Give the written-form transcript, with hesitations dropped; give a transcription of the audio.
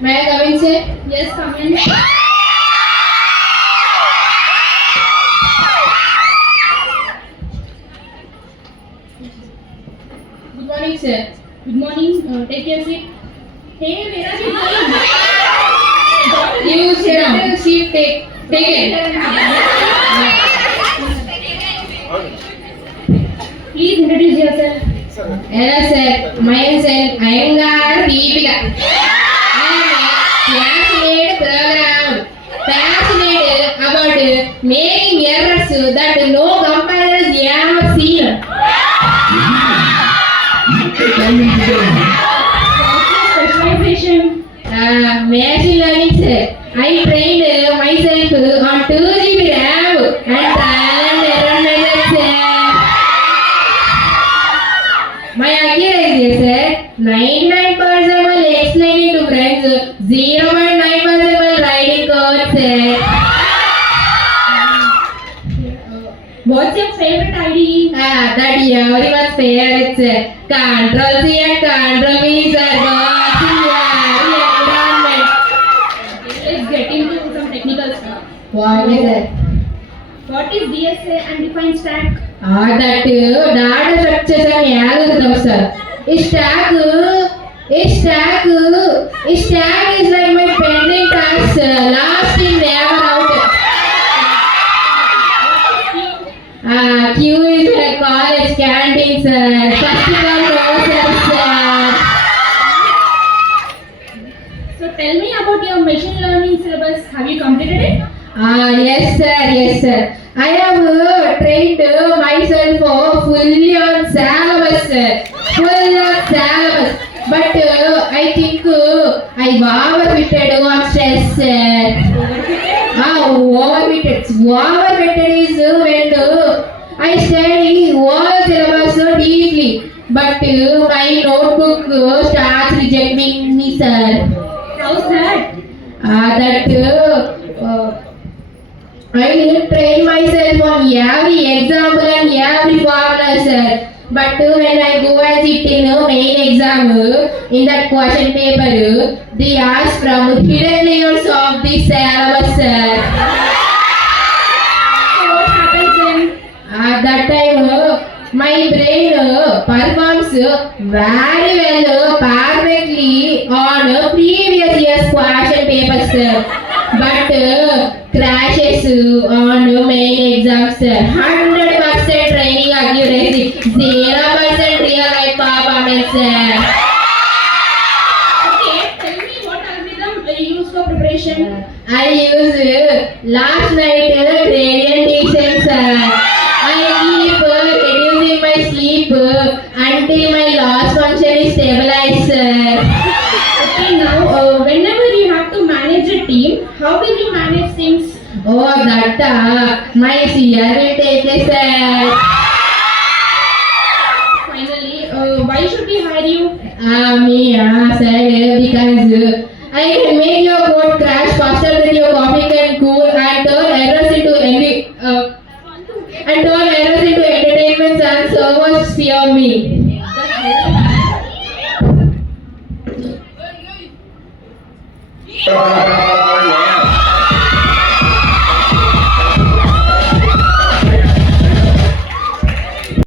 May I come in, sir? Yes, come in. Good morning, sir. Good morning. Take your seat. Hey, where are you going? You sit down. Seat take it. Please introduce yourself. Hello, sir. Myself, I am Deepika. I am a passionate about making errors that no compiler has ever seen. Specialization. Machine learning, sir. I trained myself on 2 GB RAM and trial and error methods, sir. My accuracy, sir, 99% while explaining to friends, 0.9% while writing code, sir. What's your favorite IDE? That everyone's favorite, sir. Control C and Control V, sir. What's in your environment? Let's get into some technical stuff. What is it? What is DSA and defined stack? That data structures and algorithms, sir. A stack is like my pending task, last in never out. Q is like college canteen, sir. First come process, sir. So tell me about your machine learning syllabus. Have you completed it? Yes, sir. I have trained myself fully on syllabus, sir. But I think I overfitted on stress, sir. Overfitted is when I study all syllabus so deeply, but my notebook starts rejecting me, sir. How's that? I will train myself on every example and every formula, sir. But when I go and sit in a main exam, in that question paper, they ask from hidden layers of the syllabus, sir. So what happens then? At that time, my brain performs very well, perfectly on previous year's question papers, sir. But crashes on main exams, sir. 100% training accuracy, 0% real life performance, sir. Okay, tell me what algorithm you use for preparation. I use last night gradient descent, sir. I keep reducing my sleep until my loss function is stabilized, sir. Okay, now whenever you have to manage a team, how will you manage things? Oh, that my CR will take it, sir. Finally, why should we hire you? Me, sir, because I can make your code crash faster than your coffee can cool and turn errors into entertainments and servers fear me. That's very bad.